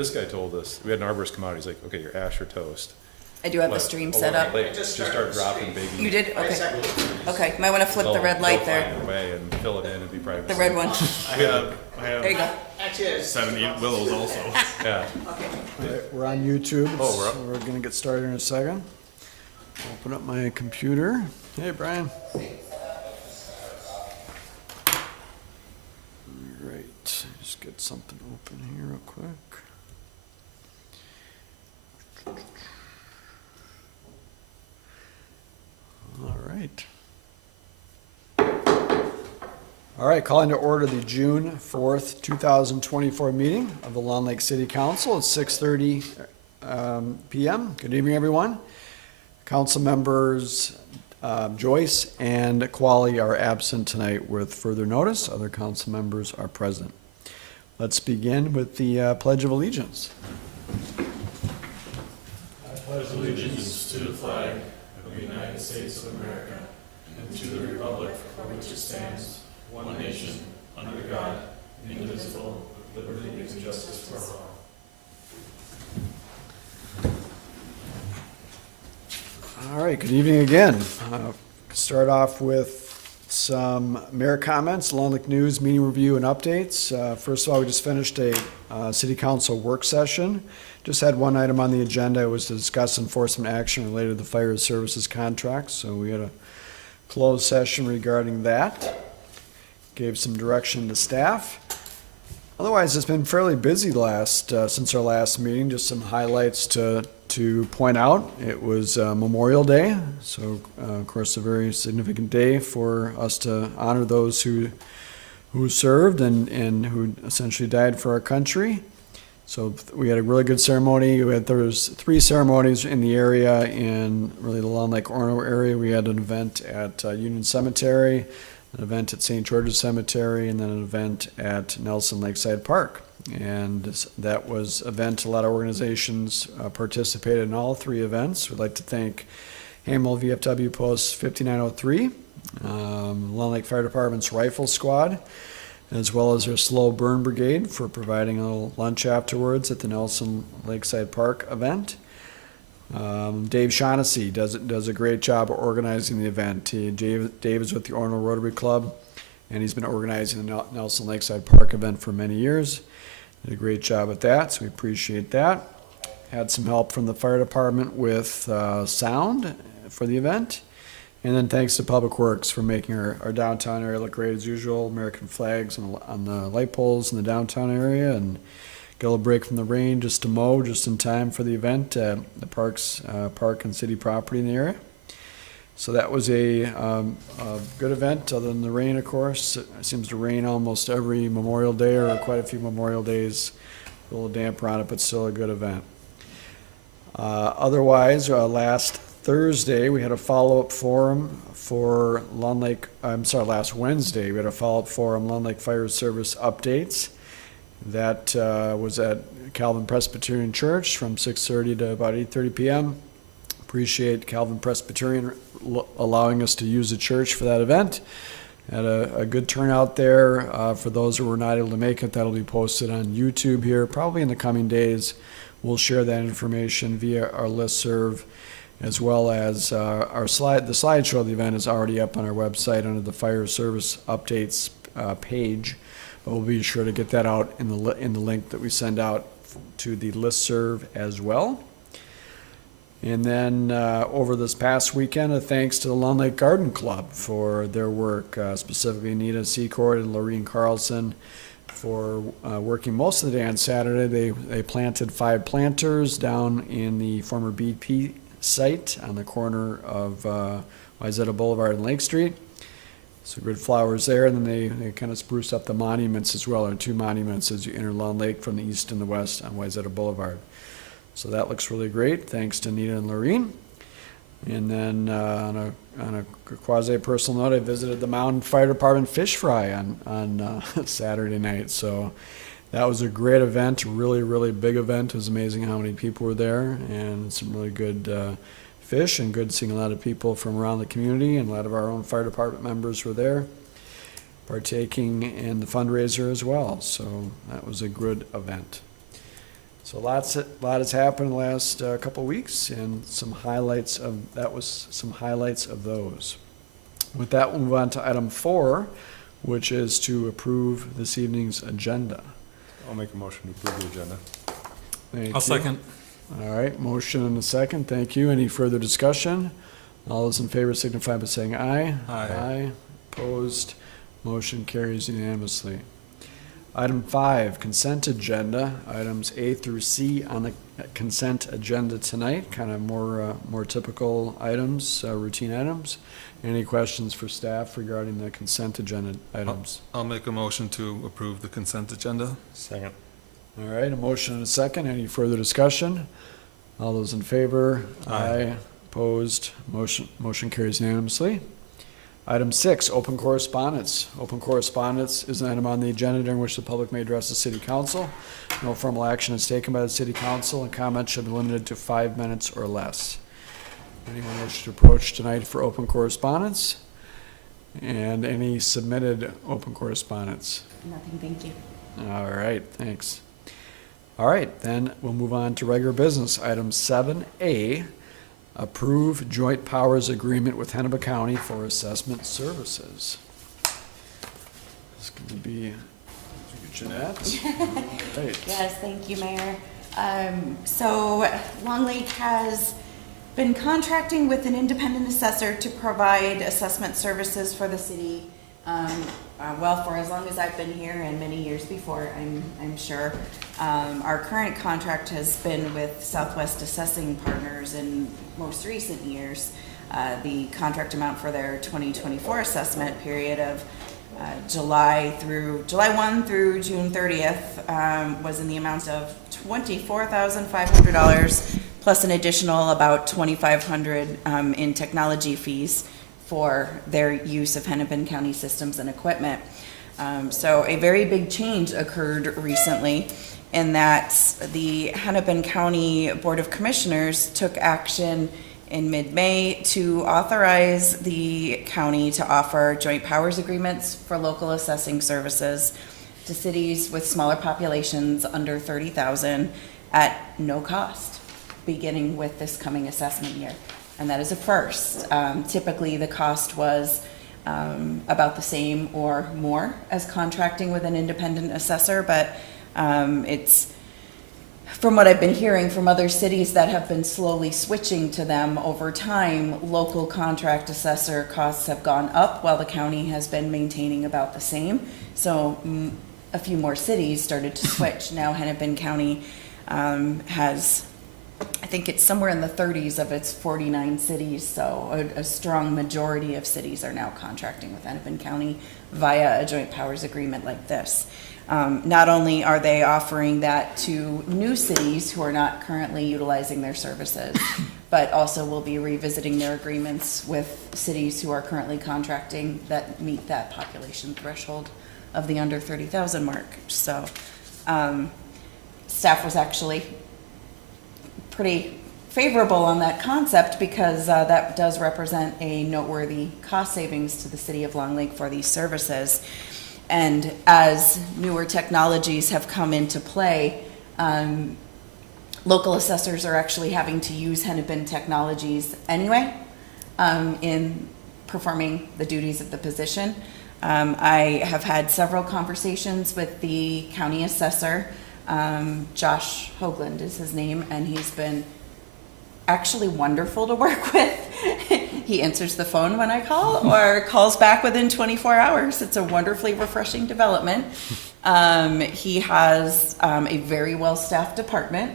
this guy told us, we had an arborist come out, he's like, okay, your ash or toast. I do have the But stream along set up. the lake, I just just started start the dropping stream. baby. You did? Right Okay. second to the trees. Okay, might want to flip the red light there. They'll find a way and fill it in and be private. The red one. I have There you go. Actually, it's 78 willows also. Yeah. Okay. All right, we're on YouTube. Oh, we're up. so we're gonna get started in a second. Open up my computer. Hey, Brian. All right, just get something open here real quick. All right. All right, calling to order the June 4th, 2024 meeting of the Long Lake City Council at 6:30 PM. Good evening, everyone. Council members Joyce and Qualley are absent tonight with further notice. Other council members are present. Let's begin with the Pledge of Allegiance. All right, good evening again. Start off with some mayor comments, Long Lake News, meeting review and updates. First of all, we just finished a city council work session. Just had one item on the agenda. It was to discuss enforcement action related to the fire services contract. So we had a closed session regarding that. Gave some direction to staff. Otherwise, it's been fairly busy since our last meeting. Just some highlights to point out. It was Memorial Day, so of course a very significant day for us to honor those who served and who essentially died for our country. So we had a really good ceremony. There was 3 ceremonies in the area, in really the Long Lake Orono area. We had an event at Union Cemetery, an event at St. George's Cemetery, and then an event at Nelson Lakeside Park. And that was event, a lot of organizations participated in all 3 events. We'd like to thank Hamel VFW Post 5903, Long Lake Fire Department's Rifle Squad, as well as their Slow Burn Brigade for providing a little lunch afterwards at the Nelson Lakeside Park event. Dave Shaughnessy does a great job of organizing the event. Dave is with the Orono Rotary Club, and he's been organizing the Nelson Lakeside Park event for many years. Did a great job at that, so we appreciate that. Had some help from the fire department with sound for the event. And then thanks to Public Works for making our downtown area look great as usual. American flags on the light poles in the downtown area, and get a little break from the rain just to mow just in time for the event at the park and city property in the area. So that was a good event, other than the rain, of course. It seems to rain almost every Memorial Day, or quite a few Memorial Days. A little damper on it, but still a good event. Otherwise, last Thursday, we had a follow-up forum for last Wednesday, we had a follow-up forum, Long Lake Fire Service updates. That was at Calvin Presbyterian Church from 6:30 to about 8:30 p.m. Appreciate Calvin Presbyterian allowing us to use the church for that event. Had a good turnout there. For those who were not able to make it, that'll be posted on YouTube here, probably in the coming days. We'll share that information via our listserv, as well as the slideshow of the event is already up on our website under the Fire Service Updates page. But we'll be sure to get that out in the link that we send out to the listserv as well. And then over this past weekend, a thanks to the Long Lake Garden Club for their work, specifically Nita Secord and Lorene Carlson for working most of the day on Saturday. They planted 5 planters down in the former BP site on the corner of Wayzata Boulevard and Lake Street. So good flowers there, and then they kind of spruced up the monuments as well. There are 2 monuments as you enter Long Lake from the east and the west on Wayzata Boulevard. So that looks really great, thanks to Nita and Lorene. And then on a quasi-personal note, I visited the Mountain Fire Department fish fry on Saturday night. So that was a great event, really, really big event. It was amazing how many people were there, and some really good fish, and good seeing a lot of people from around the community, and a lot of our own fire department members were there partaking in the fundraiser as well. So that was a good event. So a lot has happened in the last couple of weeks, and some highlights of those. With that, we'll move on to item 4, which is to approve this evening's agenda. I'll make a motion to approve the agenda. Thank I'll you. second. All right, motion and a second. Thank you. Any further discussion? All those in favor signify by saying aye. Aye. Opposed? Motion carries unanimously. Item 5, consent agenda. Items A through C on the consent agenda tonight, kind of more typical items, routine items. Any questions for staff regarding the consent agenda items? I'll make a motion to approve the consent agenda. Second. All right, a motion and a second. Any further discussion? All those in favor? Aye. Opposed? Motion carries unanimously. Item 6, open correspondence. Open correspondence is an item on the agenda during which the public may address the city council. No formal action is taken by the city council, and comments should be limited to 5 minutes or less. Anyone wish to approach tonight for open correspondence? And any submitted open correspondence? Nothing, thank you. All right, thanks. All right, then we'll move on to regular business. Item 7A, approve joint powers agreement with Hennepin County for assessment services. This is going to be Jeanette. Right. Yes, thank you, Mayor. So Long Lake has been contracting with an independent assessor to provide assessment services for the city. Well, for as long as I've been here and many years before, I'm sure. Our current contract has been with Southwest Assessing Partners in most recent years. The contract amount for their 2024 assessment period of July 1 through June 30th was in the amount of $24,500 plus an additional about $2,500 in technology fees for their use of Hennepin County systems and equipment. So a very big change occurred recently in that the Hennepin County Board of Commissioners took action in mid-May to authorize the county to offer joint powers agreements for local assessing services to cities with smaller populations under 30,000 at no cost, beginning with this coming assessment year. And that is a first. Typically, the cost was about the same or more as contracting with an independent assessor, but it's, from what I've been hearing from other cities that have been slowly switching to them over time, local contract assessor costs have gone up while the county has been maintaining about the same. So a few more cities started to switch. Now Hennepin County has, I think it's somewhere in the 30s of its 49 cities, so a strong majority of cities are now contracting with Hennepin County via a joint powers agreement like this. Not only are they offering that to new cities who are not currently utilizing their services, but also will be revisiting their agreements with cities who are currently contracting that meet that population threshold of the under 30,000 mark. So staff was actually pretty favorable on that concept because that does represent a noteworthy cost savings to the city of Long Lake for these services. And as newer technologies have come into play, local assessors are actually having to use Hennepin technologies anyway in performing the duties of the position. I have had several conversations with the county assessor. Josh Hoagland is his name, and he's been actually wonderful to work with. He answers the phone when I call or calls back within 24 hours. It's a wonderfully refreshing development. He has a very well-staffed department,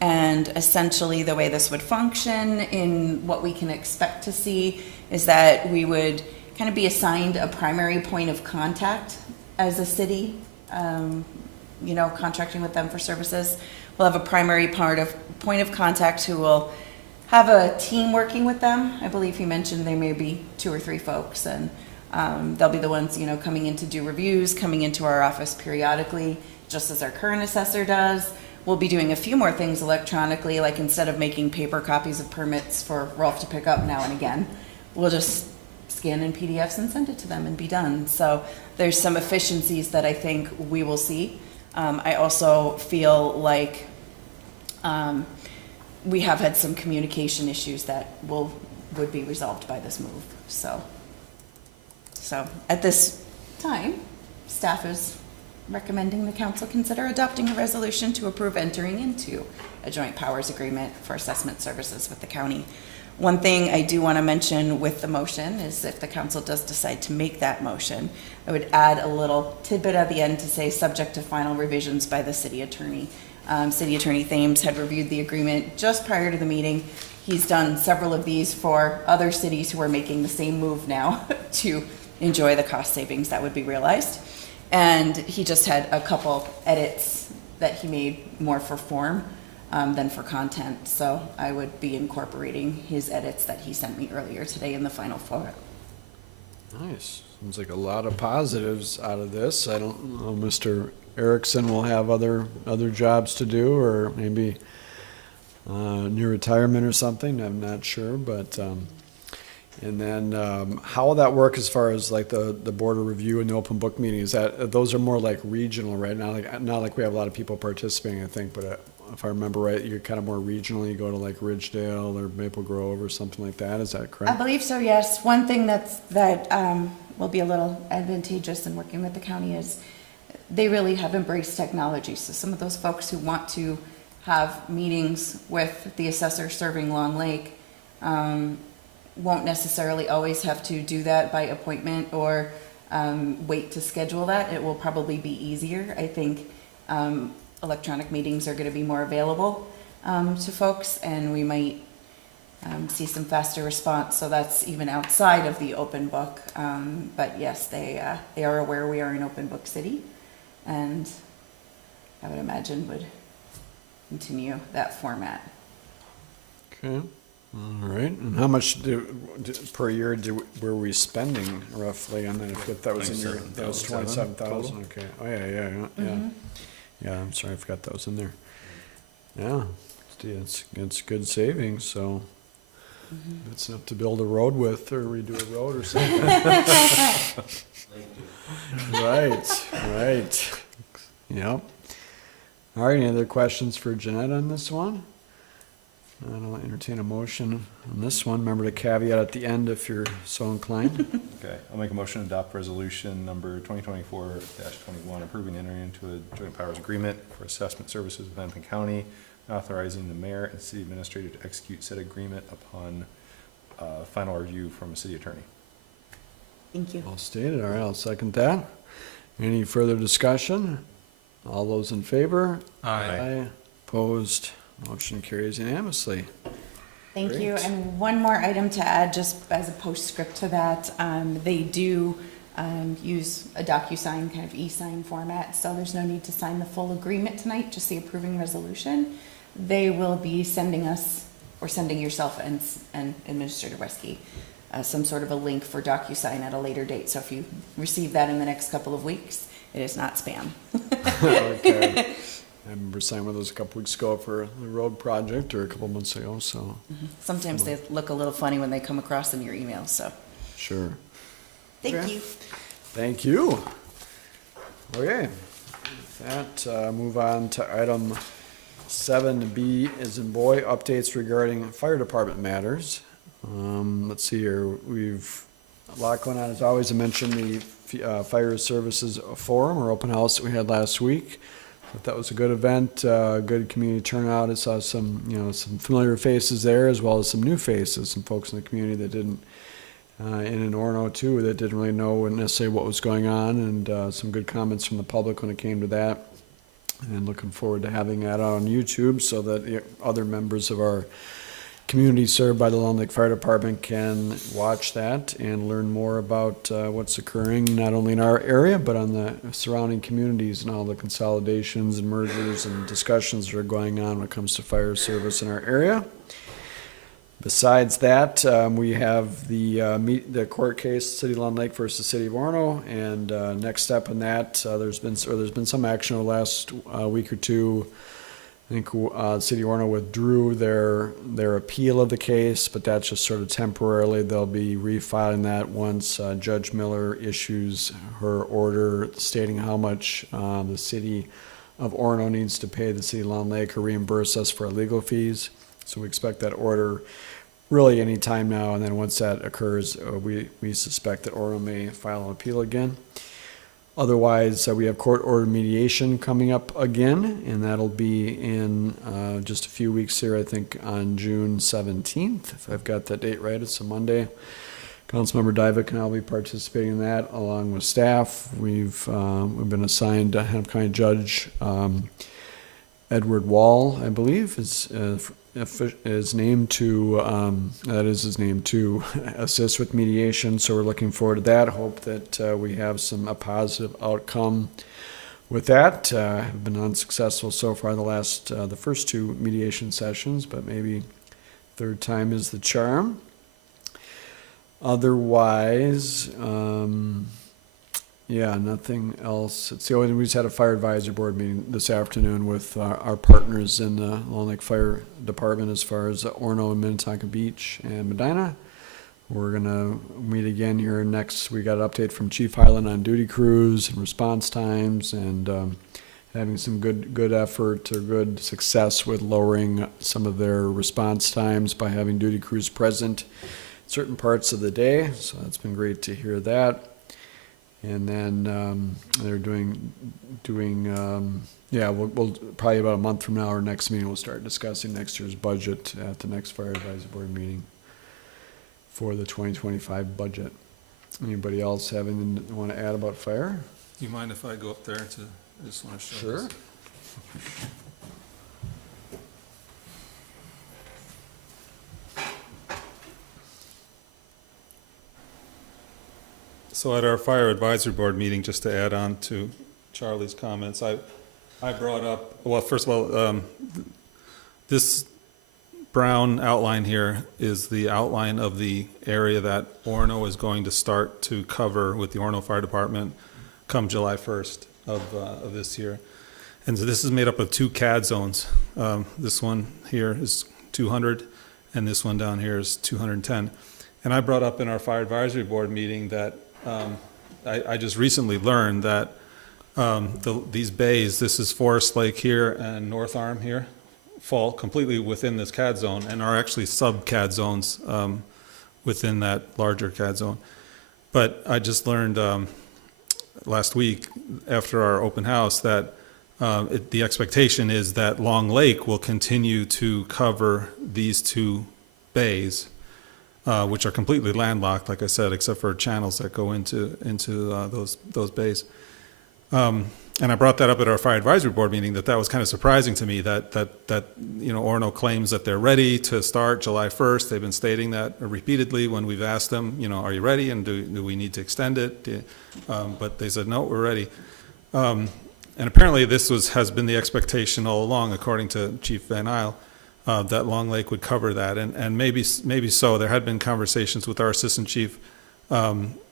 and essentially the way this would function in what we can expect to see is that we would kind of be assigned a primary point of contact as a city, contracting with them for services. We'll have a primary point of contact who will have a team working with them. I believe he mentioned there may be 2 or 3 folks, and they'll be the ones, coming in to do reviews, coming into our office periodically, just as our current assessor does. We'll be doing a few more things electronically, like instead of making paper copies of permits for Rolf to pick up now and again, we'll just scan in PDFs and send it to them and be done. So there's some efficiencies that I think we will see. I also feel like We have had some communication issues that would be resolved by this move, so at this time, staff is recommending the council consider adopting a resolution to approve entering into a joint powers agreement for assessment services with the county. One thing I do want to mention with the motion is if the council does decide to make that motion, I would add a little tidbit at the end to say, subject to final revisions by the city attorney. City Attorney Thames had reviewed the agreement just prior to the meeting. He's done several of these for other cities who are making the same move now to enjoy the cost savings that would be realized. And he just had a couple edits that he made more for form than for content. So I would be incorporating his edits that he sent me earlier today in the final form. Nice. Seems like a lot of positives out of this. I don't know, Mr. Erickson will have other jobs to do, or maybe near retirement or something, I'm not sure, but, and then, how will that work as far as like the board of review and the open book meetings? Those are more like regional, right? Not like we have a lot of people participating, I think, but if I remember right, you're kind of more regional, you go to like Ridgedale or Maple Grove or something like that, is that I correct? believe so, yes. One thing that will be a little advantageous in working with the county is they really have embraced technology. So some of those folks who want to have meetings with the assessor serving Long Lake won't necessarily always have to do that by appointment or wait to schedule that. It will probably be easier. I think electronic meetings are going to be more available to folks, and we might see some faster response. So that's even outside of the open book. But yes, they are aware we are an open book city, and I would imagine would continue that format. Okay, all right. And how much per year were we spending roughly on that? If that was in your, that was 27,000, okay. Oh, yeah. Yeah, I'm sorry, I forgot that was in there. Yeah, it's good savings, so it's enough to build a road with or redo a road or something. Right. Yep. All right, any other questions for Jeanette on this one? I'll entertain a motion on this one. Remember to caveat at the end if you're so inclined. Okay, I'll make a motion to adopt resolution number 2024-21, approving entering into a joint powers agreement for assessment services with Hennepin County, authorizing the mayor and city administrator to execute said agreement upon final review from a city attorney. Thank you. All stated. All right, I'll second that. Any further discussion? All those in favor? Aye. Opposed? Motion carries unanimously. Thank you. Great. And one more item to add, just as a postscript to that, they do use a DocuSign kind of e-sign format, so there's no need to sign the full agreement tonight, just the approving resolution. They will be sending us, or sending yourself and Administrator Weskey, some sort of a link for DocuSign at a later date. So if you receive that in the next couple of weeks, it is not spam. Okay. I remember signing one of those a couple weeks ago for the road project, or a couple months ago, so, Sometimes they look a little funny when they come across in your email, so sure. thank Okay. you. Thank you. Okay, with that, move on to item 7B as in boy, updates regarding fire department matters. Let's see here, we've a lot going on. As always, I mentioned the Fire Services Forum or open house that we had last week. But that was a good event, good community turnout. I saw some familiar faces there, as well as some new faces, some folks in the community that didn't, in Orono too, that didn't really know necessarily what was going on, and some good comments from the public when it came to that. And looking forward to having that on YouTube so that the other members of our community served by the Long Lake Fire Department can watch that and learn more about what's occurring not only in our area but on the surrounding communities and all the consolidations and mergers and discussions that are going on when it comes to fire service in our area. Besides that, we have the court case, City of Long Lake versus City of Orono, and next step in that, there's been some action over the last week or two. I think City of Orono withdrew their appeal of the case, but that's just sort of temporarily. They'll be refiling that once Judge Miller issues her order stating how much the city of Orono needs to pay the city of Long Lake or reimburse us for our legal fees. So we expect that order really any time now, and then once that occurs, we suspect that Orono may file an appeal again. Otherwise, we have court-ordered mediation coming up again, and that'll be in just a few weeks here, I think on June 17th, if I've got that date right. It's a Monday. Councilmember Divick and I'll be participating in that along with staff. We've been assigned a Hennepin County Judge Edward Wall, I believe, is named to his name to assist with mediation. So we're looking forward to that. Hope that we have a positive outcome with that. Have been unsuccessful so far the first two mediation sessions, but maybe third time is the charm. Otherwise, nothing else. It's the only, we just had a fire advisory board meeting this afternoon with our partners in the Long Lake Fire Department as far as Orono and Minnetonka Beach and Medina. We're gonna meet again here next. We got an update from Chief Highland on duty crews and response times, and having some good effort or good success with lowering some of their response times by having duty crews present certain parts of the day. So that's been great to hear that. And then they're we'll probably about a month from now, our next meeting, we'll start discussing next year's budget at the next fire advisory board meeting for the 2025 budget. Anybody else have anything they want to add about fire? You mind if I go up there I just want to show Sure. this? So at our fire advisory board meeting, just to add on to Charlie's comments, I brought up, well, first of all, this brown outline here is the outline of the area that Orono is going to start to cover with the Orono Fire Department come July 1st of this year. And so this is made up of two CAD zones. This one here is 200, and this one down here is 210. And I brought up in our fire advisory board meeting that I just recently learned that these bays, this is Forest Lake here and North Arm here, fall completely within this CAD zone and are actually sub-CAD zones within that larger CAD zone. But I just learned last week after our open house that the expectation is that Long Lake will continue to cover these two bays, which are completely landlocked, like I said, except for channels that go into those bays. And I brought that up at our fire advisory board meeting, that was kind of surprising to me that Orono claims that they're ready to start July 1st. They've been stating that repeatedly when we've asked them, are you ready, and do we need to extend it? But they said, no, we're ready. And apparently this has been the expectation all along, according to Chief Van Isle, that Long Lake would cover that. And maybe so. There had been conversations with our assistant chief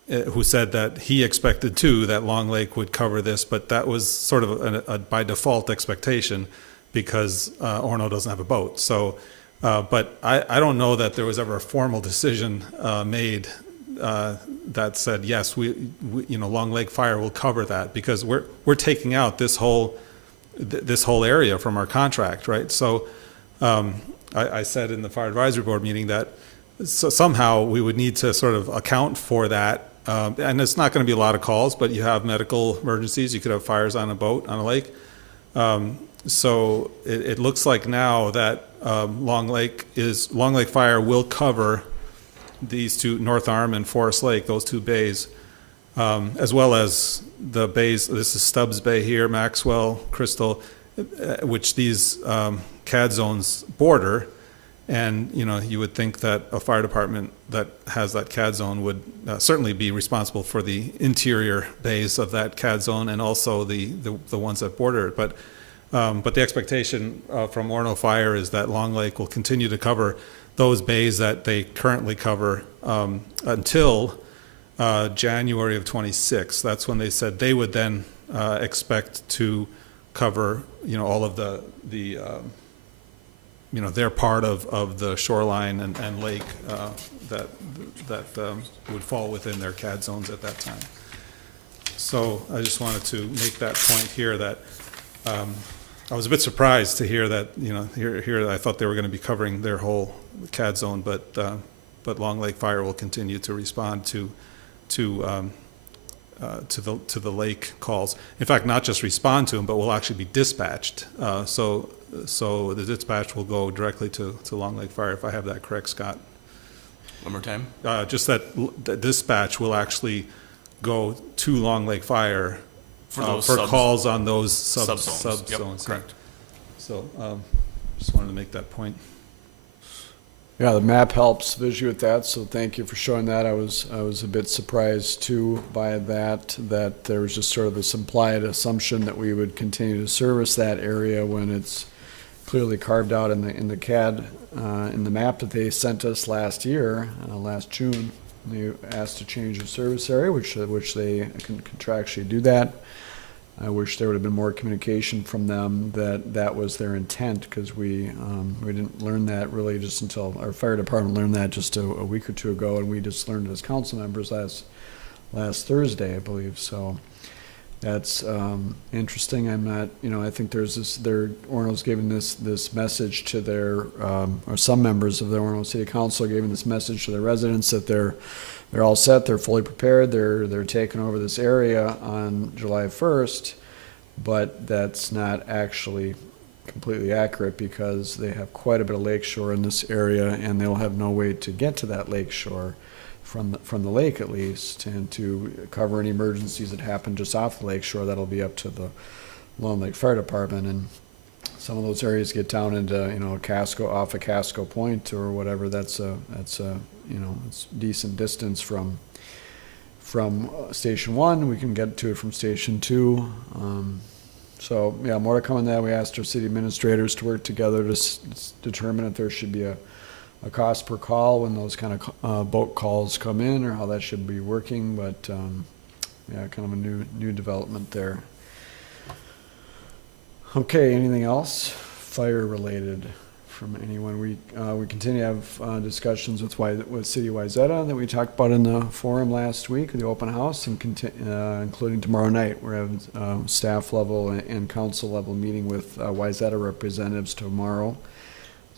who said that he expected too that Long Lake would cover this, but that was sort of a by default expectation because Orono doesn't have a boat. So, but I don't know that there was ever a formal decision made that said, yes, we Long Lake Fire will cover that, because we're taking out this whole area from our contract, right? So I said in the fire advisory board meeting that somehow we would need to sort of account for that. And it's not going to be a lot of calls, but you have medical emergencies. You could have fires on a boat, on a lake. So it looks like now that Long Lake Fire will cover these two, North Arm and Forest Lake, those two bays, as well as the bays. This is Stubbs Bay here, Maxwell, Crystal, which these CAD zones border. And, you would think that a fire department that has that CAD zone would certainly be responsible for the interior bays of that CAD zone and also the ones that border it. But the expectation from Orono Fire is that Long Lake will continue to cover those bays that they currently cover until January of 26. That's when they said they would then expect to cover, all of the their part of the shoreline and lake that would fall within their CAD zones at that time. So I just wanted to make that point here that I was a bit surprised to hear that, here I thought they were going to be covering their whole CAD zone, but Long Lake Fire will continue to respond to the lake calls. In fact, not just respond to them, but will actually be dispatched. So the dispatch will go directly to Long Lake Fire, if I have that correct, Scott. One more time? Just that the dispatch will actually go to Long Lake Fire for calls on those subzones. Yep, subzones. correct. So, just wanted to make that point. Yeah, the map helps visually with that, so thank you for showing that. I was a bit surprised too by that there was just sort of this implied assumption that we would continue to service that area when it's clearly carved out in the CAD, in the map that they sent us last year, last June. They asked to change the service area, which they can contractually do that. I wish there would have been more communication from them that was their intent, because we didn't learn that really just until our fire department learned that just a week or two ago, and we just learned it as council members last Thursday, I believe. So that's interesting. I'm not, I think there's this. Orono's giving this message to their or some members of the Orono City Council are giving this message to their residents that they're all set, they're fully prepared, they're taking over this area on July 1st, but that's not actually completely accurate, because they have quite a bit of lakeshore in this area, and they'll have no way to get to that lakeshore from the lake, at least, and to cover any emergencies that happen just off the lakeshore. That'll be up to the Long Lake Fire Department, and some of those areas get down into Casco, off of Casco Point or whatever. That's it's decent distance from Station 1. We can get to it from Station 2. So yeah, more to come on that. We asked our city administrators to work together to determine if there should be a cost per call when those kind of boat calls come in, or how that should be working. But yeah, kind of a new development there. Okay, anything else fire related from anyone? We continue to have discussions with City of Wayzata that we talked about in the forum last week, the open house, and including tomorrow night. We're having staff level and council level meeting with Wayzata representatives tomorrow.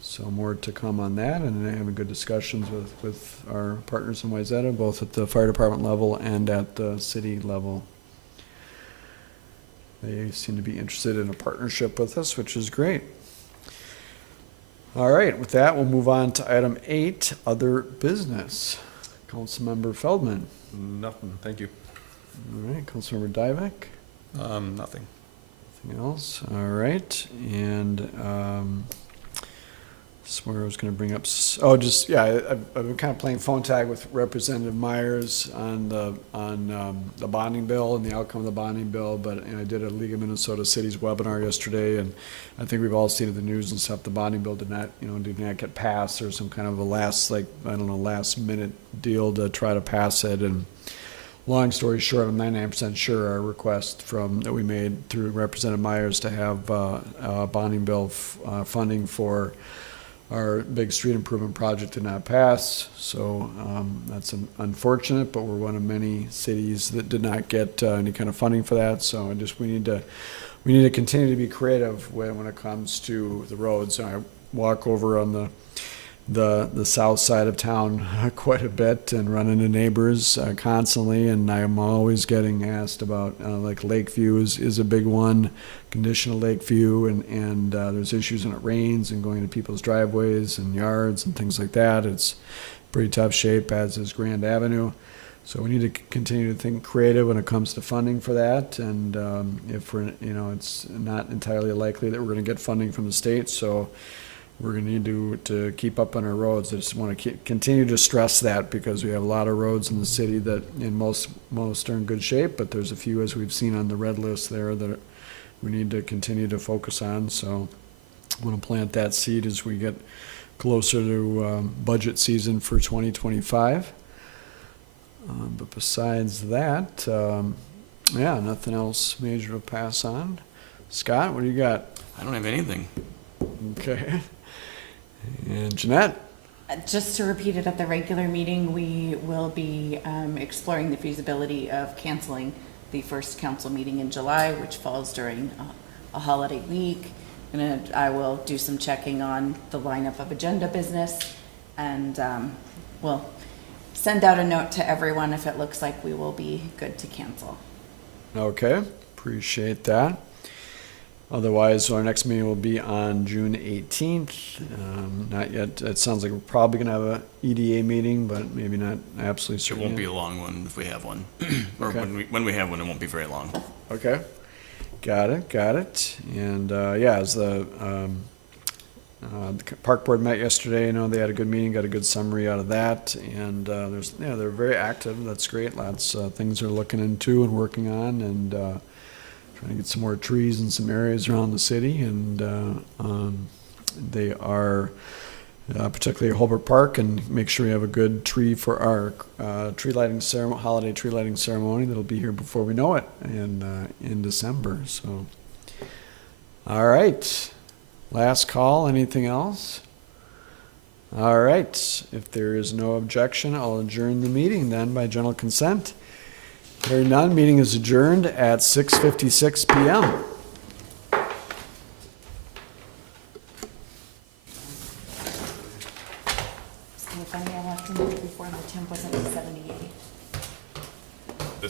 So more to come on that, and having good discussions with our partners in Wayzata, both at the fire department level and at the city level. They seem to be interested in a partnership with us, which is great. All right, with that, we'll move on to item 8, other business. Councilmember Feldman. Nothing, thank you. All right, Councilmember Dybek. Nothing. Anything else? All right, and swear I was going to bring up. I've been kind of playing phone tag with Representative Myers on the bonding bill and the outcome of the bonding bill. But I did a League of Minnesota Cities webinar yesterday, and I think we've all seen in the news and stuff. The bonding bill did not get passed. There's some kind of a last minute deal to try to pass it. And long story short, I'm 99% sure our request that we made through Representative Myers to have bonding bill funding for our big street improvement project did not pass, so that's unfortunate, but we're one of many cities that did not get any kind of funding for that. So we need to continue to be creative when it comes to the roads. I walk over on the south side of town quite a bit and run into neighbors constantly, and I'm always getting asked about like Lakeview is a big one, condition of Lakeview, and there's issues when it rains and going to people's driveways and yards and things like that. It's pretty tough shape, as is Grand Avenue. So we need to continue to think creative when it comes to funding for that, and if we're it's not entirely likely that we're going to get funding from the state, so we're going to need to keep up on our roads. I just want to continue to stress that, because we have a lot of roads in the city that in most are in good shape, but there's a few, as we've seen on the red list there, that we need to continue to focus on. So I want to plant that seed as we get closer to budget season for 2025. But besides that, nothing else major to pass on. Scott, what do you got? I don't have anything. Okay. And Jeanette? Just to repeat it, at the regular meeting, we will be exploring the feasibility of canceling the first council meeting in July, which falls during a holiday week. I will do some checking on the lineup of agenda business, and we'll send out a note to everyone if it looks like we will be good to cancel. Okay, appreciate that. Otherwise, our next meeting will be on June 18th. Not yet, it sounds like we're probably gonna have a EDA meeting, but maybe not absolutely It certain. won't be yet. a long one if we have one. Or Okay. when we have one, it won't be very long. Okay, got it. And, yeah, as the park board met yesterday, they had a good meeting, got a good summary out of that. And, they're very active, that's great. Lots of things they're looking into and working on, and, trying to get some more trees in some areas around the city. And, they are, particularly at Holbrook Park, and make sure we have a good tree for our tree lighting ceremony, holiday tree lighting ceremony that'll be here before we know it in December. So, all right, last call. Anything else? All right. If there is no objection, I'll adjourn the meeting then by general consent. Hearing none, meeting is adjourned at 6:56 p.m. So if I have to move before the temp was at 78.